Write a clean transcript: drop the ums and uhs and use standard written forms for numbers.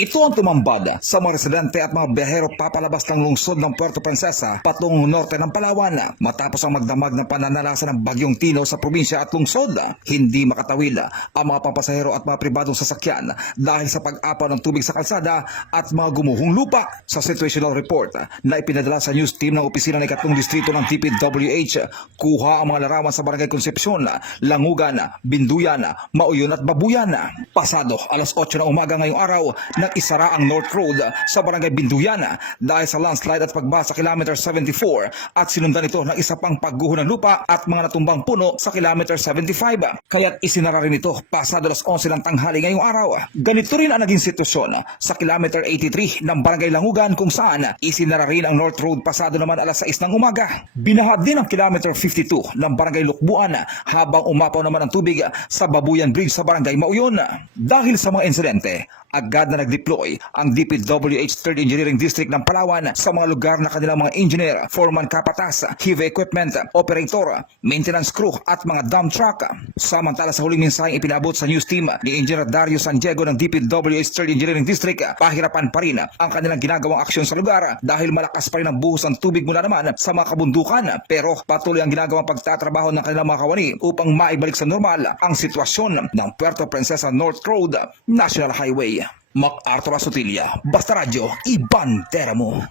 Ito ang tumambad sa mga residente at mga biyahero papalabas ng lungsod ng Puerto Princesa patungong norte ng Palawan matapos ang magdamag ng pananalasa ng bagyong Tino sa probinsya at lungsod. Hindi makatawid ang mga papasahero at mga pribadong sasakyan dahil sa pag-apaw ng tubig sa kalsada at mga gumuhong lupa. Sa situational report na ipinadala sa news team ng opisina ng 3 distrito ng DPWH, kuha ang mga larawan sa Barangay Concepcion, Langugan, Binduyan, Mauyon at Babuyan. Pasado alas 8 ng umaga ngayong araw nang isara ang North Road sa Barangay Binduyan dahil sa landslide at pagbaha sa kilometer 74 at sinundan ito ng isa pang pagguho ng lupa at mga natumbang puno sa kilometer 75. Kaya't isinara rin ito pasado alas 11 ng tanghali ngayong araw. Ganito rin ang naging sitwasyon sa kilometer 83 ng Barangay Langugan kung saan isinara rin ang North Road pasado naman alas 6 ng umaga. Binaha din ang kilometer 52 ng Barangay Lukbuan habang umapaw naman ang tubig sa Babuyan Bridge sa Barangay Mauyon. Dahil sa mga insidente, agad na nag-deploy ang DPWH 3rd Engineering District ng Palawan sa mga lugar na kanilang mga engineer, foreman kapatas, heavy equipment, operator, maintenance crew at mga dump truck. Samantala sa huling mensaheng ipinabot sa news team ni Engineer Dario San Diego ng DPWH 3rd Engineering District, pahirapan pa rin ang kanilang ginagawang aksyon sa lugar dahil malakas pa rin ang buhos ng tubig mula naman sa mga kabundukan, pero patuloy ang ginagawang pagtatrabaho ng kanilang mga kawani upang maibalik sa normal ang sitwasyon ng Puerto Princesa North Road National Highway. MacArthur Asotilia, Basta Radyo, Ibantera mo.